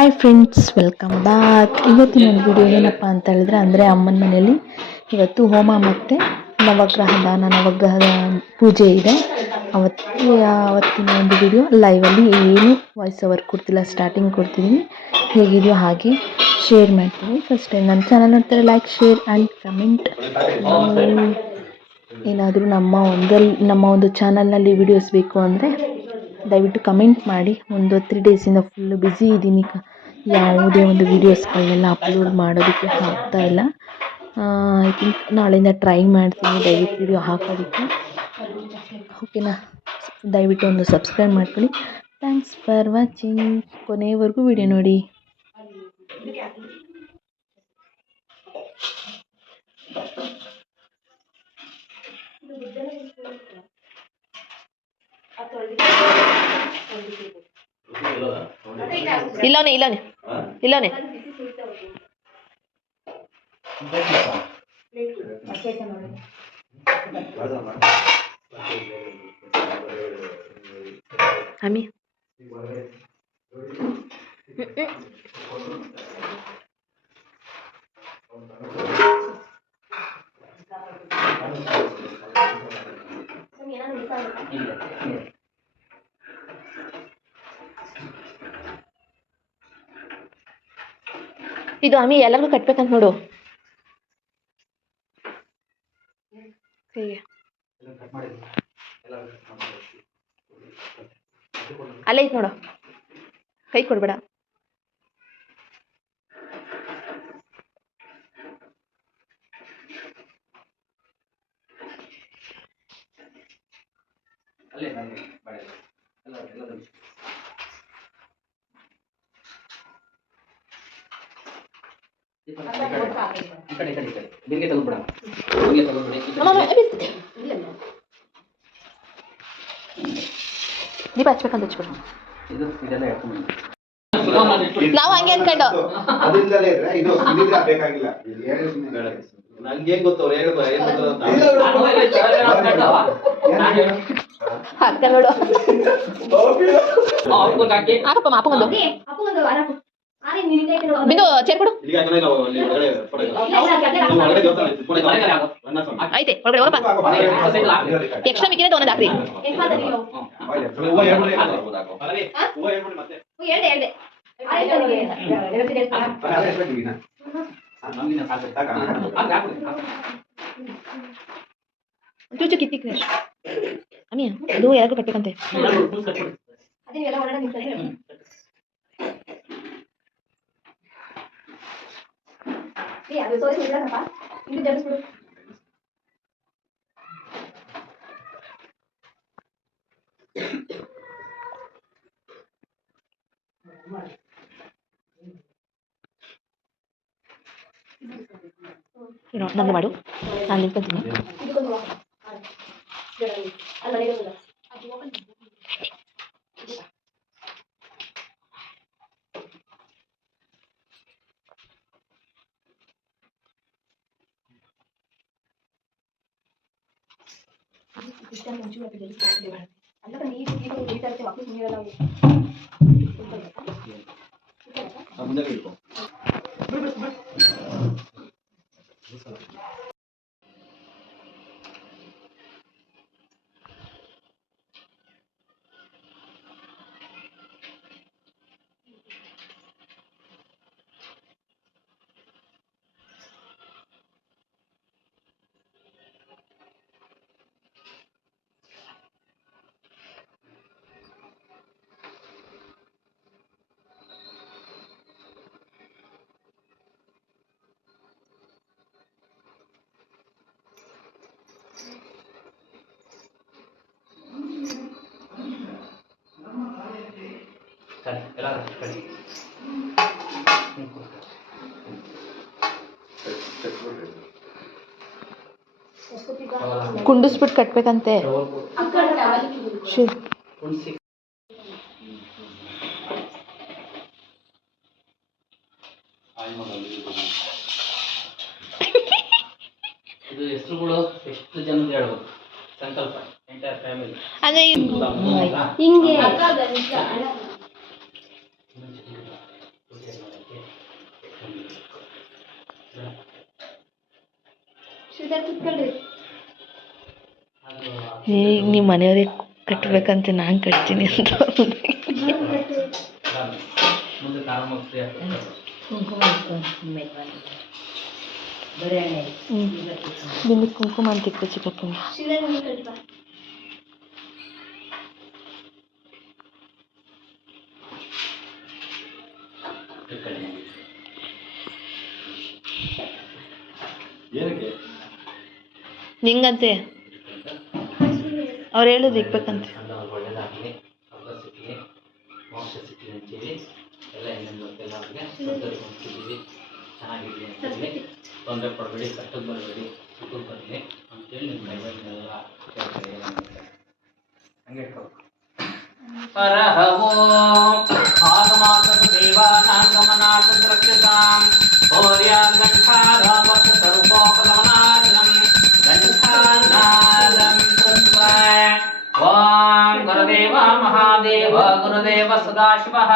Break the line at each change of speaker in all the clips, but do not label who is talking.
Hi friends welcome back ಇವತ್ತಿನ ಒಂದು video ಏನಪ್ಪ ಅಂತ ಹೇಳಿದ್ರೆ ಅಂದರೆ ಅಮ್ಮನ ಮನೆಯಲ್ಲಿ ಇವತ್ತು ಹೋಮ ಮತ್ತು ನವಗ್ರಹ ದಾನ ನವಗ್ರಹದ ಪೂಜೆ ಇದೆ. ಅವತ್ತು ಅವತ್ತಿನ ಒಂದು ವಿಡಿಯೋ ಲೈವಲ್ಲಿ ಏನು ವಾಯ್ಸ್ ಓವರ್ ಕೊಡ್ತಿಲ್ಲ ಸ್ಟಾರ್ಟಿಂಗ್ ಕೊಡ್ತಿದ್ದೀನಿ ಹೇಗಿದೆಯೋ ಹಾಗೆ ಶೇರ್ ಮಾಡ್ತೀನಿ. ಫಸ್ಟ್ ಟೈಮ್ ನನ್ನ ಚಾನಲ್ ನೋಡ್ತಾರೆ ಲೈಕ್ ಶೇರ್ ಆ್ಯಂಡ್ ಕಮೆಂಟ್ ಏನಾದರೂ ನಮ್ಮ ಒಂದಲ್ಲಿ ನಮ್ಮ ಒಂದು ಚಾನಲ್ನಲ್ಲಿ ವಿಡಿಯೋಸ್ ಬೇಕು ಅಂದರೆ ದಯವಿಟ್ಟು ಕಮೆಂಟ್ ಮಾಡಿ. ಒಂದು ತ್ರೀ ಡೇಸಿಂದ ಫುಲ್ಲು ಬ್ಯುಸಿ ಇದ್ದೀನಿ ಯಾವುದೇ ಒಂದು ವೀಡಿಯೋಸ್ಗಳನ್ನೆಲ್ಲ ಅಪ್ಲೋಡ್ ಮಾಡೋದಕ್ಕೆ ಆಗ್ತಾ ಇಲ್ಲ. ಐ ಥಿಂಕ್ ನಾಳೆಯಿಂದ ಟ್ರೈ ಮಾಡ್ತೀನಿ, ದಯವಿಟ್ಟು ವೀಡಿಯೋ ಹಾಕೋದಕ್ಕೆ. ಓಕೆನಾ ದಯವಿಟ್ಟು ಒಂದು ಸಬ್ಸ್ಕ್ರೈಬ್ ಮಾಡ್ಕೊಳ್ಳಿ. ಥ್ಯಾಂಕ್ಸ್ ಫಾರ್ ವಾಚಿಂಗ್ ಕೊನೆಯವರೆಗೂ ವಿಡಿಯೋ ನೋಡಿ. ಇಲ್ಲ ಇಲ್ಲವನೇ ಇಲ್ಲವನೇ ಅಮ್ಮಿ ಇದು ಅಮ್ಮಿ ಎಲ್ಲರಿಗೂ ಕಟ್ಬೇಕಂತ ನೋಡು. ಅಲ್ಲೇ ಐತೆ ನೋಡು. ಕೈ ಕೊಡ್ಬೇಡ.
ಈ ಕಡೆ ಈ ಕಡೆ ಈ ಕಡೆ ಬಿಂಗೆ ತಗೊಂಡ್ಬಿಡ ಬಿಂಗೆ ತಗೊಂಡ್ಬಿಡಿ ಈ ಕಡೆ
ಅಮ್ಮ, ಅಮ್ಮ, ಅಮ್ಮಿ. ದೀಪ ಹಚ್ಬೇಕಂತ ಹಚ್ಬಿಡು
ಇದು ಇದೆಲ್ಲ
ನಾವು ಹಂಗೆ ಅನ್ಕೊಂಡು.
ಅದಿಂದಲೇ ಇದ್ರೆ ಇದು ಇದಿದ್ರೆ ಬೇಕಾಗಿಲ್ಲ. ಏನು
ನಂಗೆ ಹೆಂಗ್ ಗೊತ್ತು ಅವ್ರು ಹೇಳ್ಬ ಏನ್ ಗೊತ್ತು ಅಂತ?
ಹಾಕ್ತ ನೋಡು
ಹಾಕಿ
ಹಾಕಪ್ಪ ಅಪ್ಪಗೊಂದು.
ಅಪ್ಪಗೊಂದು ಅರ ಆರೆ ನಿನ್ಗೆ ಐತೆ ನೋಡು.
ಬಿಂದು ಚೇರ್ ಕೊಡು
ಇಲ್ಲಿಗೆ ಹಾಕಿದ್ರೆ ನಾವು ಅಲ್ಲಿ ಒಳಗಡೆ ಫೋಟೋ ಇದೆ.
ಇಲ್ಲ, ಇಲ್ಲ, ಇಲ್ಲ,
ನಮ್ಮ ಒಳಗಡೆ ದೇವಸ್ಥಾನ ಐತೆ.
ಒಳಗಡೆ
ಹೋಗಪ್ಪ ಎಕ್ಸ್ಟ್ರಾ ಮಿಕ್ಕಿದೆ ಒಂದೊಂದು ಹಾಕ್ರಿ
ಎಷ್ಟು ಮಾತಾಡಿ ನೀವು?
ಹೂವ ಹೇಳ್ಬಿಡಿ. ಪಲ್ಲವಿ, ಹೂವ ಹೇಳ್ಬಿಡಿ ಮತ್ತೆ.
ನಿಂತ್ಕೊಳ್ಳಿ. ಏ, ಅದು sorry, ನಿಲ್ಸಲ್ಲಪ್ಪ. ಇಲ್ಲಿ ಜಗಿಸ್ಬಿಡು.
ಏನೋ ನನಗೆ ಮಾಡು ನಾನು ನಿಂತ್ಕೊಂತೀನಿ
ಇದಕ್ಕೊಂದು ಹೋಗು. ಆ, ಅಲ್ಲಿ ಮನೆಗೆ 일어나고.
아 문장
읽어. ಕಟ್ಟಿ. ಹ್ಮ್, ಕೊಡು.
ಕುಂಡಿಸ್ಬಿಟ್ಟು ಕಟ್ಬೇಕಂತೆ
ಡೋರ್ ಕೊಡು.
ಆ ಕಡೆ ಅಲ್ಲಿ ಕಿವಿ.
ಶಿ
ಕುಣ್ಸಿ. ಇದು ಹೆಸರುಗಳು ಎಷ್ಟು ಜನದ ಹೇಳ್ಬೋದು ಸಂಕಲ್ಪ ಎಂಟೈರ್ ಫ್ಯಾಮಿಲಿ
ಅದೇ
ಹಿಂಗೆ
ಈಗ ನಿಮ್ಮ ಮನೆಯವ್ರಿಗೆ ಕಟ್ಟಬೇಕಂತ ನಾನು ಕಟ್ತೀನಿ ಅಂತ ಬಿಂದು ಕುಂಕುಮ ಅಂತ ಇಟ್ಟು
ಚಿಕ್ಕಪ್ಪ ನೀನು
ನಿಂಗಂತೆ. ಅವ್ರು ಹೇಳೋದು ಇಕ್ಬೇಕಂತೆ.
ತೊಂದರೆ ಪಡಬೇಡಿ ಕಷ್ಟಕ್ಕೆ ಬರಬೇಡಿ ಸುಖಕ್ಕೆ ರಕ್ಷಸಾಂ गुरुदेव सदाशिवः।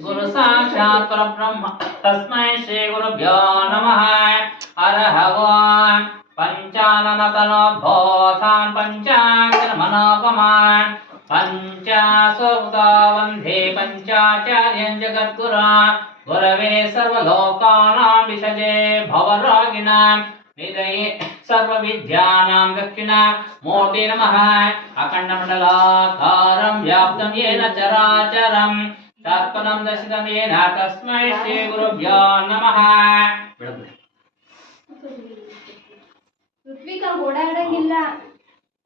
गुरु साक्षात् परब्रह्म। तस्मै श्रीगुरुभ्यो नमः। हरः पञ्चाननतनोद्बोधान् पञ्चाङ्गमनोपमान्। पञ्चासोक्ता वंदे पञ्चाचार्यं जगद्गुरा गुरवे सर्वलोकानां विषजे भवरागिणाम् ಸರ್ವವಿದ್ಯಾನಾಂ ದಕ್ಷಿಣ ಮೂರ್ತಿ ನಮಃ ಅಖಂಡಮಂಡಲಾಕಾರಂ ವ್ಯಾಪ್ತಂ ಯೇನ ಚರಾಚರಂ ತತ್ಪದಂ ದರ್ಶಿತಂ ಯೇನ ತಸ್ಮೈ ಶ್ರೀ ಗುರುಭ್ಯೋ ನಮಃ ಬಿಡಬ್ರೆ.
ಋತ್ವಿಕ ಓಡಾಡಂಗಿಲ್ಲ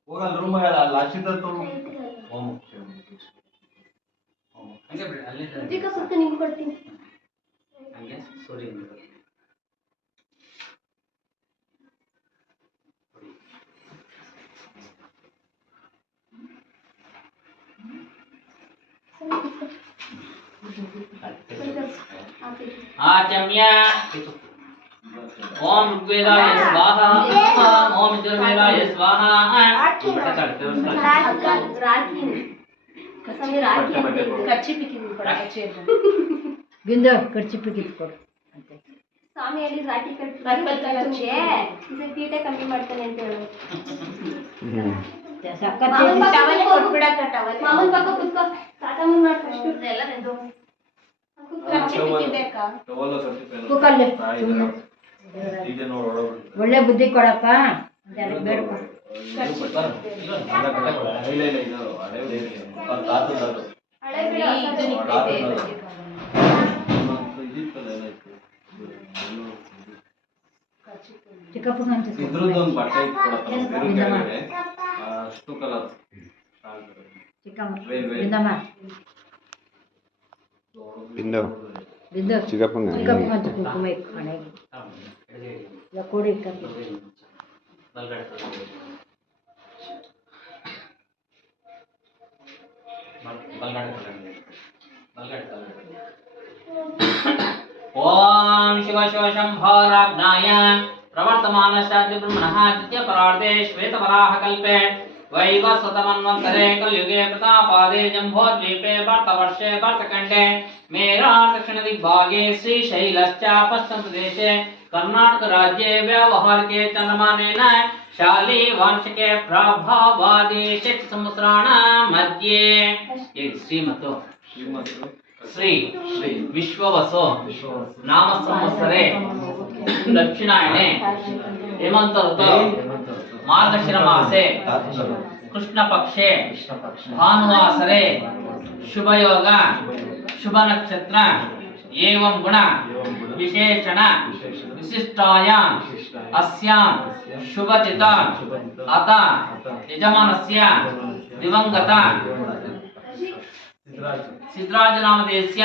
ಹೋಗಲ್ಲ ರೂಮ್ ಅಲ್ಲಿ ಅಕ್ಷಿತ ಓಂ
ಹಂಗೆ ಬಿಡಿ ಅಲ್ಲಿ
ಋತ್ವಿಕ ಸುತ್ತ ನಿಂಗೆ ಕೊಡ್ತೀನಿ
ಹಂಗೆ ಸೂರ್ಯ ಆಚಮ್ಯ ಓಂ ಋಗ್ವೇದಾಯ ಸ್ವಾಹ ಓಂ ಯಜುರ್ವೇದಾಯ ಸ್ವಾಹ
ರಾಖಿ ಕಸಮಿ ರಾಖಿ ಅಂತ ಕಚ್ಚಿ
ಬಿಂದು ಖರ್ಚು ಕಿತ್ಕೊಡು ಅಂತೆ
ಸ್ವಾಮಿಯಲ್ಲಿ ರಾಖಿ ಕಟ್ಟಿ ತೀಟೆ ಕಮ್ಮಿ ಮಾಡ್ತಾನೆ ಅಂತ ಹೇಳೋದು ಪಕ್ಕ ಕೂತ್ಕೋ. ಮಾಡ್ ಫಸ್ಟ್ ಎಲ್ಲ
ಒಳ್ಳೆ ಬುದ್ಧಿ ಕೊಡಪ್ಪ. ಚಿಕ್ಕಪ್ಪಗಂತ
ಇದ್ರದ್ದು ಒಂದು ಬಟ್ಟೆ ಇತ್ತು ಕೊಡಪ್ಪ ಅಷ್ಟು ಕಲರ್
ಬಿಂದು ಚಿಕ್ಕಪ್ಪಂಗ
ಕುಂಕುಮ ಇಕ್ಕು ಹಣೆಗೆ ಇಲ್ಲ ಕೂಡಿ
ಓಂ ಶಿವ ಶಿವ ಶಂಭೋರಾಜ್ಞಾಯ ಪ್ರವರ್ತಮಾನಶ್ಚಾದ್ಯ ಬ್ರಹ್ಮಣಃ ಆದಿತ್ಯ ಶ್ವೇತವರಾಹ ಕಲ್ಪೆ ವೈವಸ್ವತಮನ್ವಂತರೆ ಕಲ್ಯುಗೆ वैवसतमन्वन्तरे कलयुगे प्रतापादे जम्भोद्वीपे भर्तवर्षे भर्तखण्डे। मेरार्दक्षिणदिग्भागे श्रीशैलश्च पश्चिमप्रदेशे कर्णाटकराज्ये व्यावहारिके च नमानेन शालीवांशिके प्रभावादि षट्सहस्राण मध्ये। श्रीमतो। श्री। विश्ववसो। नाम संवत्सरे दक्षिणायणे हेमन्त ऋतौ मार्गशिरमासे कृष्णपक्षे भानुवासरे शुभयोग शुभनक्षत्र एवं गुण विशेषण विशिष्टायाम् अस्याम् शुभचिता अत यजमानस्य
सिद्धराज।
सिद्धराजनामधेयस्य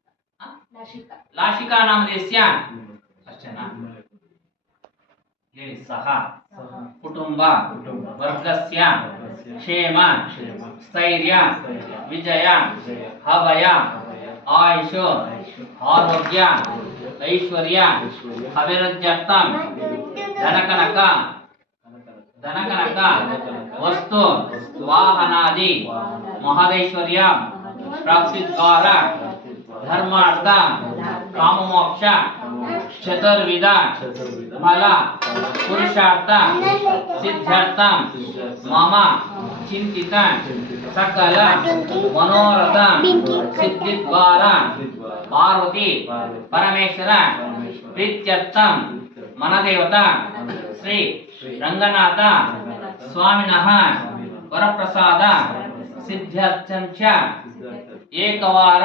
ನಾಮಧೇಯಸ್ಯ ಪಲ್ಲವಿ ನಾಮಧೇಯಸ್ಯ ಬಿಂದು ನಾಮಧೇಯಸ್ಯ ಋತ್ವಿಕ್ ನಾಮಧೇಯಸ್ಯ ಸರಸ್ವತಿ ನಾಮಧೇಯಸ್ಯ ಶ್ರೀಧರ್ ನಾಮಧೇಯಸ್ಯ ಲಾಶಿಕಾ ನಾಮಧೇಯಸ್ಯ ಅಷ್ಟೇನಾ ಹೇಳಿ ಸಹ ಕುಟುಂಬ ವರ್ಗಸ್ಯ ಕ್ಷೇಮ ಸ್ಥೈರ್ಯ ವಿಜಯ ಅಭಯ ಆಯುಷು ಆರೋಗ್ಯ ಐಶ್ವರ್ಯ ಅಭಿವೃದ್ಧ್ಯರ್ಥಂ ಧನಕನಕ ಧನಕನಕ ವಸ್ತು ವಾಹನಾದಿ ಮಹದೈಶ್ವರ್ಯ ಪ್ರಾಪ್ತಿದ್ವಾರ ಧರ್ಮಾರ್ಥ ಕಾಮಮೋಕ್ಷ ಚತುರ್ವಿಧ ಫಲ ಪುರುಷಾರ್ಥ ಸಿದ್ಧಾರ್ಥ ಮಮ ಚಿಂತಿತ ಸಕಲ ಮನೋರಥ ಸಿದ್ಧಿದ್ವಾರ ಪಾರ್ವತಿ ಪರಮೇಶ್ವರ ಪ್ರೀತ್ಯರ್ಥ ಮನದೇವತ ಶ್ರೀ ರಂಗನಾಥ ಸ್ವಾಮಿನಃ ವರಪ್ರಸಾದ ಸಿದ್ಧಾರ್ಥಂಚ ಏಕವಾರ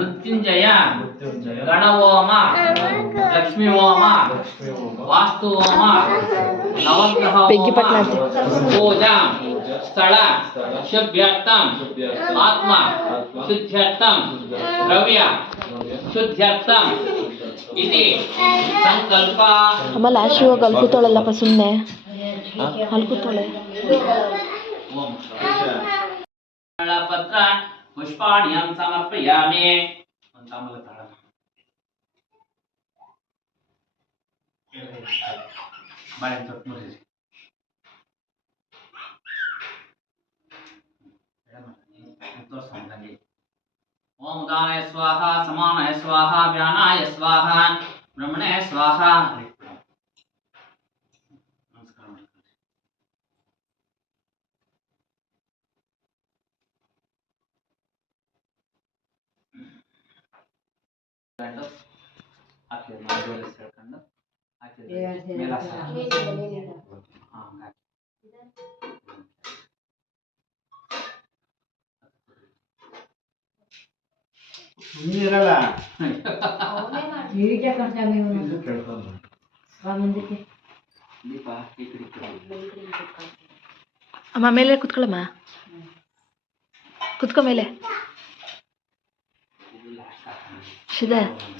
ಮೃತ್ಯುಂಜಯ ಗಣಹೋಮ ಲಕ್ಷ್ಮಿ ಹೋಮ ವಾಸ್ತು ಹೋಮ ನವಗ್ರಹ ಪೂಜಾ ಸ್ಥಳ ಶುಭ್ಯರ್ಥಂ ಆತ್ಮ ಶುದ್ಧ್ಯರ್ಥಂ ದ್ರವ್ಯ ಶುದ್ಧ್ಯರ್ಥಂ. ಇತಿ ಸಂಕಲ್ಪ.
ಆಮೇಲೆ ಆಶು ಹೋಗಿ ಅಲ್ಲಿ ಕೂತಾಳಲ್ಲಪ್ಪ ಸುಮ್ಮನೆ ಅಲ್ಲಿ
पुष्पाण्यां समर्पयामि। ओम उदाय स्वाहा समान स्वाहा व्यानाय स्वाहा ब्रह्मणे स्वाहा। ಗಂಡು ಹಾಕಿ ಮಾಡಿ ಹೇಳ್ಕೊಂಡು ಹಾಕಿ ಮೇಲೆ ಹಾಂ ಹಾಕಿ
ಇರಲ್ಲ
ಈಗ ಕರ್ಕೊಂಡ್ ನೀವು ಬಾ ಮುಂದಕ್ಕೆ
ದೀಪ ಈ ಕಡೆ ಈ ಕಡೆ.
ಅಮ್ಮ ಮೇಲೆ ಕುತ್ಕೊಳ್ಳಮ್ಮ ಕುತ್ಕೊ ಮೇಲೆ
ಇದು last ಹಾಕೋಣ.
ಶಿದ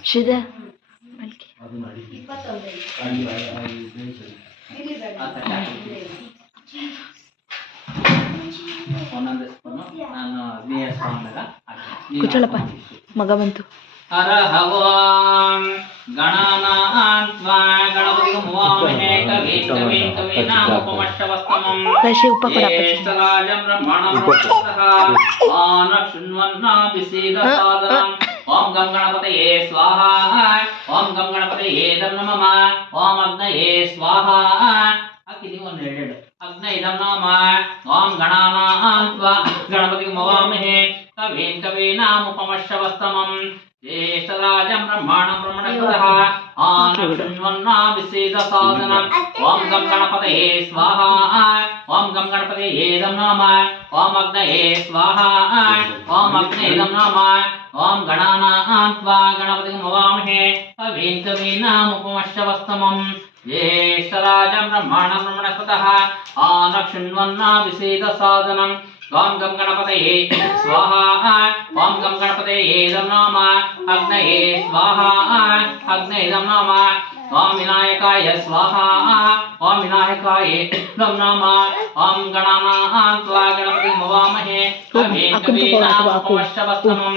ಶಿದ. ಕುಚಳಪ್ಪ. ಮಗ ಬಂತು. ಉಪ್ಪ ಕೊಡಪ್ಪ
ಜ್ಯೇಷ್ಠರಾಜಂ ಬ್ರಹ್ಮಣಂ ಬ್ರಹ್ಮಣಃ ಆನಶೃಣ್ವನ್ನಾಭಿಸೀದಸಾದನಂ ಓಂ ಗಂ ಗಣಪತಯೇ ಸ್ವಾಹ ಓಂ ಗಂ ಗಣಪತಯೇ ದಂ ನಮಃ ಓಂ ಅಗ್ನಯೇ ಸ್ವಾಹ ಹಾಕಿ ನೀವು ಒಂದು ಎರಡೆರಡು ಅಗ್ನ ಇದಂ ನಮ ಓಂ ಗಣಾನಾಂ ತ್ವಾ ಗಣಪತಿಂ ಮವಾಮಹೇ ಕವೀಂ ಕವೀನಾಮುಪಮಶ್ರವಸ್ತಮಂ ಜ್ಯೇಷ್ಠರಾಜಂ ಬ್ರಹ್ಮಾಣಂ ಬ್ರಹ್ಮಣಸ್ಪದಃ సాధనం ఓం గం గణపతయే స్వాహ ఓం గం గణపతయే దం నమ ఓం అగ్నయే స్వాహ ఓం అగ్నే దం నమ ఓం గణానాం త్వా గణపతి భవామహే పవీంకవీనాముపమశ్చవస్తమం జ్యేష్ఠరాజం బ్రహ్మాణం బ్రహ్మణస్పతః ఆనక్షుణ్వన్నా విశేద సాధనం ఓం గం గణపతయే స్వాహ ఓం గం గణపతయే ఇదం నామ అగ్నయే స్వాహ అగ్న ఇదం నామ. ఓం వినాయకాయ స్వాహ ఓం వినాయకాయ ఇదం నామ. ఓం గణానా త్వా గణపతి మవామహే అమే కవీనా పవశ్చవస్తమం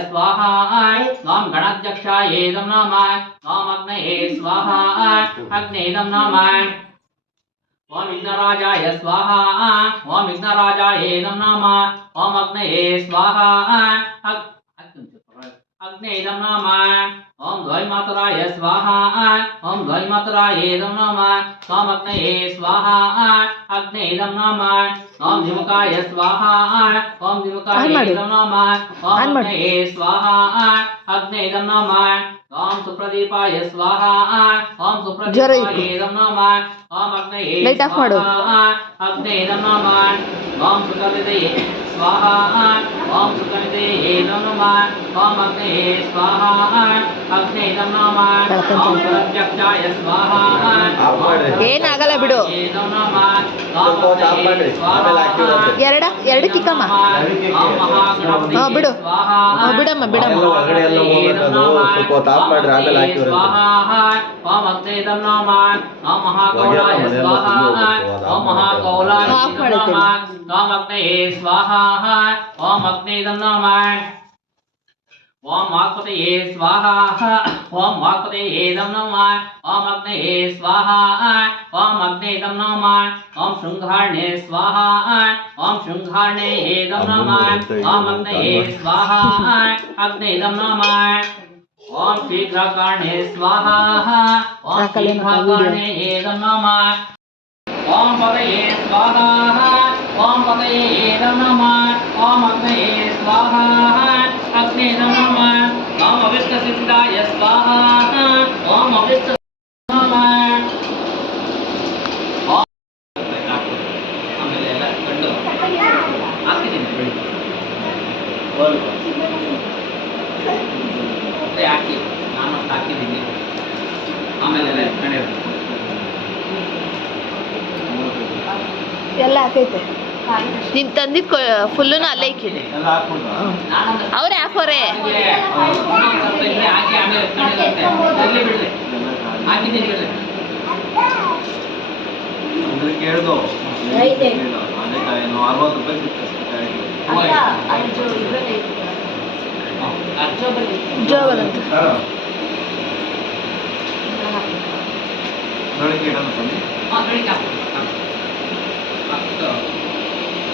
स्वाहाय। स्वाहाय स्वाम गणाध्यक्षाय दम नमाय। स्वाहाय। अग्ने दम नमाय। स्वाहा ओम इंद्रराजाय दम नमाय। ओम अग्नये स्वाहा अग् అగ్నేదమ్నామ ఓం ధ్వనిమాతరాయ స్వాహ ఓం ధ్వనిమాతరాయేదం
నమ ఓం
అగ్నయే స్వాహ అగ్నేదం
నమ ఓం
ధిముకాయ స్వాహ ఓం ధిముకాయేదం నమ ఓం అగ్నయే స్వాహ
అగ్నేదం
నమ
ఓం
సుప్రదీపాయ స్వాహ ఓం
సుప్రదీపాయేదం నమ ఓం
అగ్నయే స్వాహ అగ్నేదం నమ ఓం సుకలిదే స్వాహ ఓం సుగమితే ఏదో నమ ఓం అగ్నే స్వాహ
అగ్నే
నమ ఓం ప్రత్యక్షాయ
స్వాహ ಏನ್
ಆಗಲ್ಲ ಬಿಡು ಎರಡ ಎರಡು ಕಿಕ್ಕಮ್ಮ ಹಾ ಬಿಡು ಬಿಡಮ್ಮ ಬಿಡಮ್ಮ
ಆಫ್
ಮಾಡುತ್ತೆ स्वस्तेदं नमाय ओम वाक्पतये स्वाहा। ओम वाक्पते वाक्पतयेदं नमाय ओम अग्नये स्वाहा। ओम अग्ने अग्नेदं नमाय ओम शृङ्गारणे स्वाहा। ओम शृङ्गारणे
एदं
नमाय ओम अग्नये स्वाहा। अग्ने अग्नेदं नमाय ओम शीघ्रकर्णे स्वाहा। ओम शीघ्रकर्णे एदं नमाय ओम पदये स्वाहा। ఓం పతయే నమ ఓం అగ్నయే స్వాహ అగ్నే నమ ఓం అవిష్ట సిద్ధాయ స్వాహ ఓం అవిష్ట ನೀನ್
ಫುಲ್ಲೂ ಅಲ್ಲೇ ಇಕ್ಕಿದೆ. ಅವ್ರೆ ಹಾಕೋರೆ
ಬೆಳಗ್ಗೆ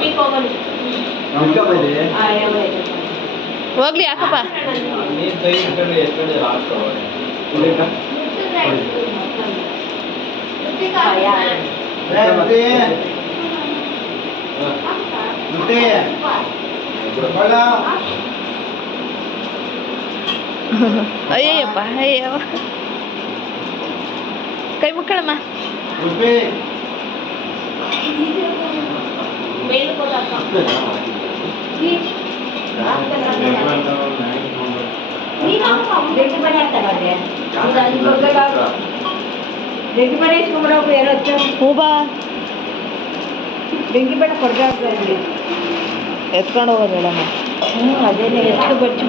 ಇಟ್ಕೊಂಬಲ್ಲಿ.
ಹೋಗ್ಲಿ ಯಾಕಪ್ಪ
ನೀನ್ ಕೈ ಇಟ್ಕೊಂಡು ಎತ್ಕೊಂಡು ಲಾಸ್ಟ್
ಇಲ್ಲಿ ಇಟ್ಟ. ಏ, ಮುಟ್ಟಿ. ಮುಟ್ಟಿ. ಬಳ್ಳ.
ಅಯ್ಯಯ್ಯಪ್ಪ ಅಯ್ಯವ ಕೈ ಮುಕ್ಕಳಮ್ಮ
ಮುಟ್ಟಿ.
ಬೆಂಕಿ ಮನೆ ಹಾಕ್ತಾರಲ್ರಿ వెంకిపడేసి
కూడా పేరు
వచ్చాం? ఊబా. వెంకిపడ
కొడకాలి ఎక్కడ వెళ్ళమ్మా
అదే నేను ఎత్తు వచ్చి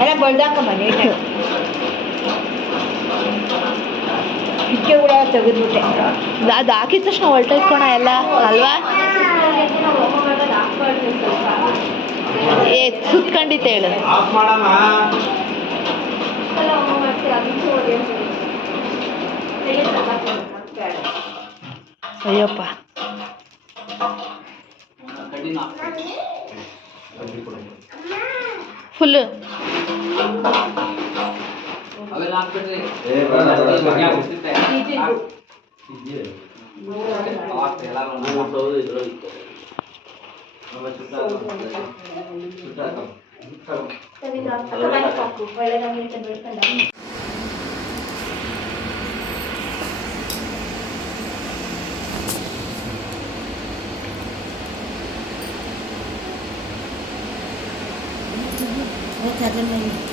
అలా బొల్దాకమ్మా నీట్ ಕಿಕ್ಕೆ ಹುಳ ತೆಗೆದ್ಬಿಟ್ಟೆ.
ಅದು ಹಾಕಿದ ತಕ್ಷಣ ಹೊಲ್ಟೈತ್ಕೊಣ ಎಲ್ಲ ಅಲ್ವಾ?
ಏ ಸುತ್ಕೊಂಡಿತ್ತು ಹೇಳು.
ಅಯ್ಯಪ್ಪ. ಮಾಡಮ್ಮ
હવે લાગ કરે એ
બરાબર
ક્યાં
સુધી
તે ટીજે
ટીજે આ પહેલા નો
નામ તો
એ
જોઈ હવે છૂટા
છૂટા તો તમે તો તમારી પાકું પહેલા નંબર કે
બેઠા What happened?